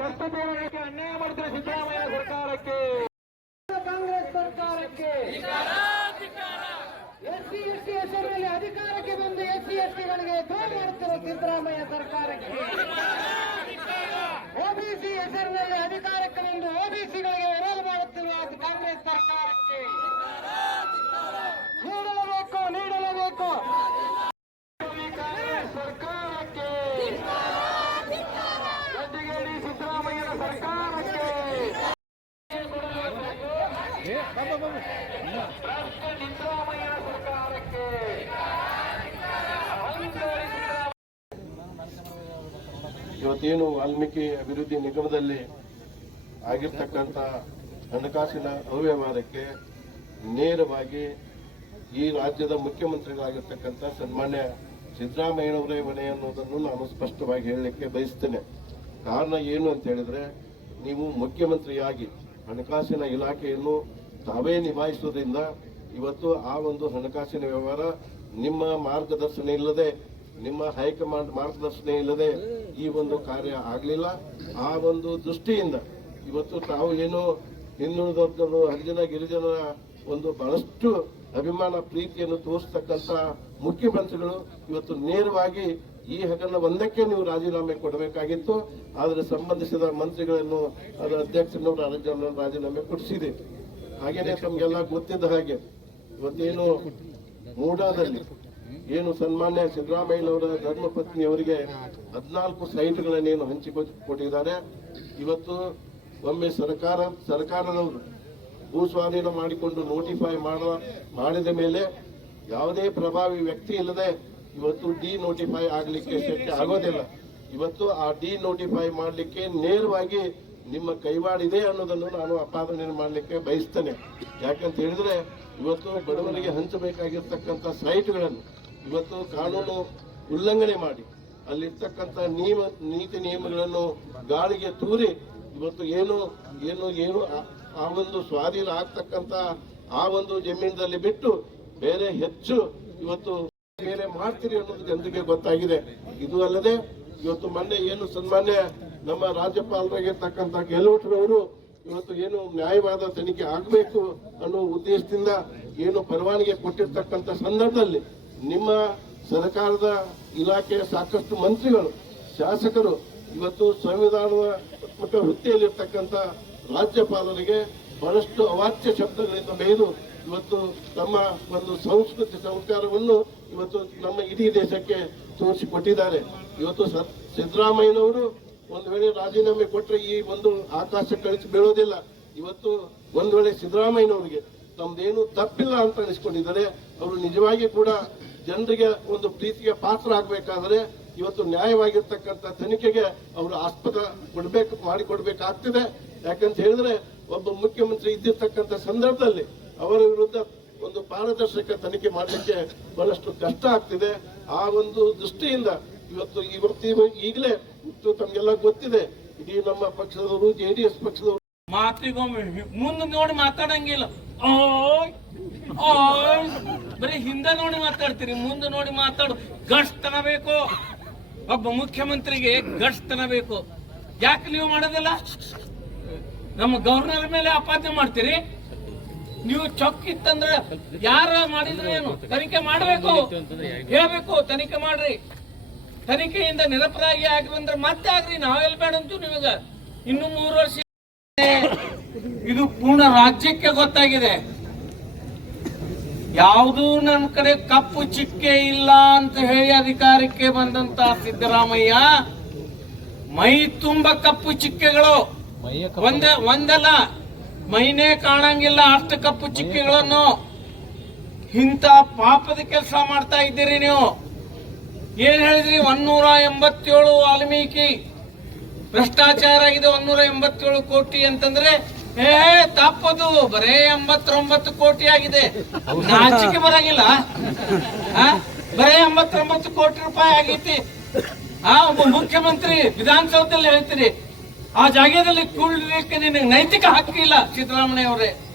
ಪ್ರಸ್ತುತವಾಗಿ ಅನ್ಯಾಯ ಮಾಡ್ತಾರೆ ಸಿದ್ದರಾಮಯ್ಯ ಸರ್ಕಾರಕ್ಕೆ. ಕಾಂಗ್ರೆಸ್ ಸರ್ಕಾರಕ್ಕೆ. ಎಸ್ಸಿ ಎಸ್ಟಿ ಹೆಸರಿನಲ್ಲಿ ಅಧಿಕಾರಕ್ಕೆ ಬಂದು ಎಸ್ಸಿ, ಎಸ್ಟಿಗಳಿಗೆ ದ್ರೋಹ ಮಾಡುತ್ತಿರುವ ಸಿದ್ದರಾಮಯ್ಯ ಸರ್ಕಾರಕ್ಕೆ ಓಬಿಸಿ ಹೆಸರಿನಲ್ಲಿ ಅಧಿಕಾರಕ್ಕೆ ಬಂದು ಓಬಿಸಿಗಳಿಗೆ ವಿರೋಧ ಮಾಡುತ್ತಿರುವ ಕಾಂಗ್ರೆಸ್ ಸರ್ಕಾರಕ್ಕೆ ನೀಡಲೇಬೇಕು ನೀಡಲೇಬೇಕು ಕಾಂಗ್ರೆಸ್ ಸರ್ಕಾರಕ್ಕೆ ಗಡ್ಡಿಗೇಡಿ ಸಿದ್ದರಾಮಯ್ಯನ ಸರ್ಕಾರಕ್ಕೆ ಭ್ರಷ್ಟ ಸಿದ್ದರಾಮಯ್ಯನ ಸರ್ಕಾರಕ್ಕೆ ಇವತ್ತೇನು ವಾಲ್ಮೀಕಿ ಅಭಿವೃದ್ಧಿ ನಿಗಮದಲ್ಲಿ ಆಗಿರ್ತಕ್ಕಂಥ ಹಣಕಾಸಿನ ಅವ್ಯವಹಾರಕ್ಕೆ ನೇರವಾಗಿ ಈ ರಾಜ್ಯದ ಮುಖ್ಯಮಂತ್ರಿಗಳಾಗಿರ್ತಕ್ಕಂಥ ಸನ್ಮಾನ್ಯ ಸಿದ್ದರಾಮಯ್ಯನವರೇ ಮನೆ ಅನ್ನೋದನ್ನು ನಾನು ಸ್ಪಷ್ಟವಾಗಿ ಹೇಳಲಿಕ್ಕೆ ಬಯಸ್ತೇನೆ. ಕಾರಣ ಏನು ಅಂತ ಹೇಳಿದ್ರೆ, ನೀವು ಮುಖ್ಯಮಂತ್ರಿಯಾಗಿ ಹಣಕಾಸಿನ ಇಲಾಖೆಯನ್ನು ತಾವೇ ನಿಭಾಯಿಸುವುದರಿಂದ ಇವತ್ತು ಆ ಒಂದು ಹಣಕಾಸಿನ ವ್ಯವಹಾರ ನಿಮ್ಮ ಮಾರ್ಗದರ್ಶನ ಇಲ್ಲದೆ, ನಿಮ್ಮ ಹೈಕಮಾಂಡ್ ಮಾರ್ಗದರ್ಶನ ಇಲ್ಲದೆ ಈ ಒಂದು ಕಾರ್ಯ ಆಗಲಿಲ್ಲ. ಆ ಒಂದು ದೃಷ್ಟಿಯಿಂದ ಇವತ್ತು ತಾವು ಏನು ಹಿಂದುಳಿದ ವರ್ಗದ ಹರಿಜನ ಗಿರಿಜನರ ಒಂದು ಬಹಳಷ್ಟು ಅಭಿಮಾನ, ಪ್ರೀತಿಯನ್ನು ತೋರಿಸ್ತಕ್ಕಂಥ ಮುಖ್ಯಮಂತ್ರಿಗಳು ಇವತ್ತು ನೇರವಾಗಿ ಈ ಹಗರಣ ಒಂದಕ್ಕೆ ನೀವು ರಾಜೀನಾಮೆ ಕೊಡಬೇಕಾಗಿತ್ತು. ಆದರೆ ಸಂಬಂಧಿಸಿದ ಮಂತ್ರಿಗಳನ್ನು ಅದರ ಅಧ್ಯಕ್ಷರನ್ನು ರಾಜೀನಾಮೆ ಕೊಡಿಸಿದೆ. ಹಾಗೇನೆ ತಮಗೆಲ್ಲ ಗೊತ್ತಿದ್ದ ಹಾಗೆ. ಇವತ್ತೇನು ಮೂಡಾದಲ್ಲಿ ಏನು ಸನ್ಮಾನ್ಯ ಸಿದ್ದರಾಮಯ್ಯನವರ ಧರ್ಮಪತ್ನಿ ಅವರಿಗೆ ಹದಿನಾಲ್ಕು ಹಂಚಿ ಹಂಚಿಕೊಟ್ಟಿದ್ದಾರೆ ಇವತ್ತು ಒಮ್ಮೆ ಸರ್ಕಾರ, ಸರ್ಕಾರದವರು ಭೂ ಸ್ವಾಧೀನ ಮಾಡಿಕೊಂಡು ನೋಟಿಫೈ ಮಾಡ ಮಾಡಿದ ಮೇಲೆ ಯಾವುದೇ ಪ್ರಭಾವಿ ವ್ಯಕ್ತಿ ಇಲ್ಲದೆ ಇವತ್ತು ಡಿ ನೋಟಿಫೈ ಆಗಲಿಕ್ಕೆ ಶಕ್ತಿ ಆಗೋದಿಲ್ಲ. ಇವತ್ತು ಆ ಡಿ ನೋಟಿಫೈ ಮಾಡಲಿಕ್ಕೆ ನೇರವಾಗಿ ನಿಮ್ಮ ಕೈವಾಡಿದೆ ಅನ್ನೋದನ್ನು ನಾನು ಅಪಾದನೆ ಮಾಡಲಿಕ್ಕೆ ಬಯಸ್ತೇನೆ. ಯಾಕಂತ ಹೇಳಿದ್ರೆ, ಇವತ್ತು ಬಡವರಿಗೆ ಹಂಚಬೇಕಾಗಿರ್ತಕ್ಕಂಥ ಸೈಟ್ಗಳನ್ನು ಇವತ್ತು ಕಾನೂನು ಉಲ್ಲಂಘನೆ ಮಾಡಿ, ಅಲ್ಲಿರ್ತಕ್ಕಂಥ ನಿಯಮ, ನೀತಿ ನಿಯಮಗಳನ್ನು ಗಾಳಿಗೆ ತೂರಿ ಇವತ್ತು ಏನು ಏನು ಏನು ಆ- ಒಂದು ಸ್ವಾಧೀನ ಆಗ್ತಕ್ಕಂಥ ಆ ಒಂದು ಜಮೀನದಲ್ಲಿ ಬಿಟ್ಟು ಬೇರೆ ಹೆಚ್ಚು ಇವತ್ತು ಬೇರೆ ಮಾಡ್ತೀರಿ ಅನ್ನೋದು ಜನರಿಗೆ ಗೊತ್ತಾಗಿದೆ. ಇದು ಅಲ್ಲದೆ, ಇವತ್ತು ಮೊನ್ನೆ ಏನು ಸನ್ಮಾನ್ಯ ನಮ್ಮ ರಾಜ್ಯಪಾಲರಾಗಿರ್ತಕ್ಕಂಥ ಗೆಹ್ಲೋಟ್ರವರು ಇವತ್ತು ಏನು ನ್ಯಾಯವಾದ ತನಿಖೆ ಆಗಬೇಕು ಅನ್ನೋ ಉದ್ದೇಶದಿಂದ ಏನು ಪರವಾನಗಿ ಕೊಟ್ಟಿರ್ತಕ್ಕಂಥ ಸಂದರ್ಭದಲ್ಲಿ ನಿಮ್ಮ ಸರ್ಕಾರದ ಇಲಾಖೆಯ ಸಾಕಷ್ಟು ಮಂತ್ರಿಗಳು, ಶಾಸಕರು ಇವತ್ತು ಸಂವಿಧಾನದ ವೃತ್ತಿಯಲ್ಲಿರ್ತಕ್ಕಂಥ ರಾಜ್ಯಪಾಲರಿಗೆ ಬಹಳಷ್ಟು ಅವಾಚ್ಯ ಶಬ್ದಗಳಿಂದ ಬೈದು ಇವತ್ತು ತಮ್ಮ ಒಂದು ಸಂಸ್ಕೃತಿ ಸಂಸ್ಕಾರವನ್ನು ಇವತ್ತು ನಮ್ಮ ಇಡೀ ದೇಶಕ್ಕೆ ತೋರಿಸಿಕೊಟ್ಟಿದ್ದಾರೆ. ಇವತ್ತು ಸಿದ್ದರಾಮಯ್ಯನವರು ಒಂದು ವೇಳೆ ರಾಜೀನಾಮೆ ಕೊಟ್ಟರೆ ಈ ಒಂದು ಆಕಾಶ ಕಳಿಸಿ ಬೀಳೋದಿಲ್ಲ. ಇವತ್ತು ಒಂದು ವೇಳೆ ಸಿದ್ದರಾಮಯ್ಯನವರಿಗೆ ತಮ್ದೇನು ತಪ್ಪಿಲ್ಲ ಅಂತ ಅನಿಸ್ಕೊಂಡಿದ್ದಾರೆ ಅವರು ನಿಜವಾಗಿ ಕೂಡ ಜನರಿಗೆ ಒಂದು ಪ್ರೀತಿಗೆ ಪಾತ್ರ ಆಗಬೇಕಾದ್ರೆ ಇವತ್ತು ನ್ಯಾಯವಾಗಿರ್ತಕ್ಕಂಥ ತನಿಖೆಗೆ ಅವರು ಆಸ್ಪದ ಕೊಡಬೇಕು, ಮಾಡಿಕೊಡ್ಬೇಕಾಗ್ತದೆ. ಯಾಕಂತ ಹೇಳಿದ್ರೆ ಒಬ್ಬ ಮುಖ್ಯಮಂತ್ರಿ ಇದ್ದಿರ್ತಕ್ಕಂಥ ಸಂದರ್ಭದಲ್ಲಿ ಅವರ ವಿರುದ್ಧ ಒಂದು ಪಾರದರ್ಶಕ ತನಿಖೆ ಮಾಡಲಿಕ್ಕೆ ಬಹಳಷ್ಟು ಕಷ್ಟ ಆಗ್ತಿದೆ. ಆ ಒಂದು ದೃಷ್ಟಿಯಿಂದ ಇವತ್ತು ಇವತ್ತು ಈಗಲೇ ಇವತ್ತು ತಮಗೆಲ್ಲ ಗೊತ್ತಿದೆ, ಇಡೀ ನಮ್ಮ ಪಕ್ಷದವರು ಜೆಡಿಎಸ್ ಪಕ್ಷದವರು. ಮಾತಿಗೊಮ್ಮೆ ಮುಂದೆ ನೋಡಿ ಮಾತಾಡಂಗಿಲ್ಲ. ಬರೀ ಹಿಂದೆ ನೋಡಿ ಮಾತಾಡ್ತೀರಿ, ಮುಂದೆ ನೋಡಿ ಮಾತಾಡು. ಗಟ್ಸ್ತನ ಬೇಕು. ಒಬ್ಬ ಮುಖ್ಯಮಂತ್ರಿಗೆ ಗಟ್ಸ್ತನ ಬೇಕು. ಯಾಕೆ ನೀವು ಮಾಡೋದಿಲ್ಲ? ನಮ್ಮ ಗವರ್ನರ್ ಮೇಲೆ ಆಪಾದನೆ ಮಾಡ್ತೀರಿ? ನೀವು ಚೊಕ್ಕಿತ್ತಂದ್ರೆ ಯಾರ ಮಾಡಿದ್ರೆ ಏನು? ತನಿಖೆ ಮಾಡಬೇಕು. ಹೇಳ್ಬೇಕು, ತನಿಖೆ ಮಾಡ್ರಿ. ತನಿಖೆಯಿಂದ ನಿರಪರಾಗಿ ಆಗಿ ಬಂದ್ರೆ ಮತ್ತೆ ಆಗ್ರಿ ನಾವೆಲ್ಲ ಬೇಡ ಅಂತೀವಿ ನೀವೀಗ ಇನ್ನು ಮೂರು ವರ್ಷ ಇದು. ಪೂರ್ಣ ರಾಜ್ಯಕ್ಕೆ ಗೊತ್ತಾಗಿದೆ. ಯಾವುದೂ ನನ್ನ ಕಡೆ ಕಪ್ಪು ಚಿಕ್ಕೆ ಇಲ್ಲ ಅಂತ ಹೇಳಿ ಅಧಿಕಾರಕ್ಕೆ ಬಂದಂತ ಸಿದ್ದರಾಮಯ್ಯ ಮೈ ತುಂಬ ಕಪ್ಪು ಚಿಕ್ಕೆಗಳು. ಒಂದ ಒಂದಲ್ಲ ಮೈನೇ ಕಾಣಂಗಿಲ್ಲ ಅಷ್ಟು ಕಪ್ಪು ಚಿಕ್ಕೆಗಳನ್ನು. ಇಂಥ ಪಾಪದ ಕೆಲಸ ಮಾಡ್ತಾ ಇದ್ದೀರಿ ನೀವು. ಏನ್ ಹೇಳಿದ್ರಿ? ಒನ್ನೂರ ಎಂಬತ್ತೇಳು ವಾಲ್ಮೀಕಿ. ಭ್ರಷ್ಟಾಚಾರ ಆಗಿದೆ ಒನ್ನೂರ ಎಂಬತ್ತೇಳು ಕೋಟಿ ಅಂತಂದ್ರೆ ಏ ತಪ್ಪದು. ಬರೇ ಎಂಬತ್ತೊಂಬತ್ತು ಕೋಟಿ ಆಗಿದೆ. ನಾಚಿಕೆ ಬರಂಗಿಲ್ಲ. ಆ? ಬರೇ ಎಂಬತ್ತೊಂಬತ್ತು ಕೋಟಿ ರೂಪಾಯಿ ಆಗೈತಿ. ಆ ಒಬ್ಬ ಮುಖ್ಯಮಂತ್ರಿ ವಿಧಾನಸೌಧದಲ್ಲಿ ಹೇಳ್ತೀರಿ ಆ ಜಾಗದಲ್ಲಿ ಕೂಡಲಿಕ್ಕೆ ನಿನಗೆ ನೈತಿಕ ಹಕ್ಕಿಲ್ಲ ಸಿದ್ದರಾಮಯ್ಯ ಅವರೇ.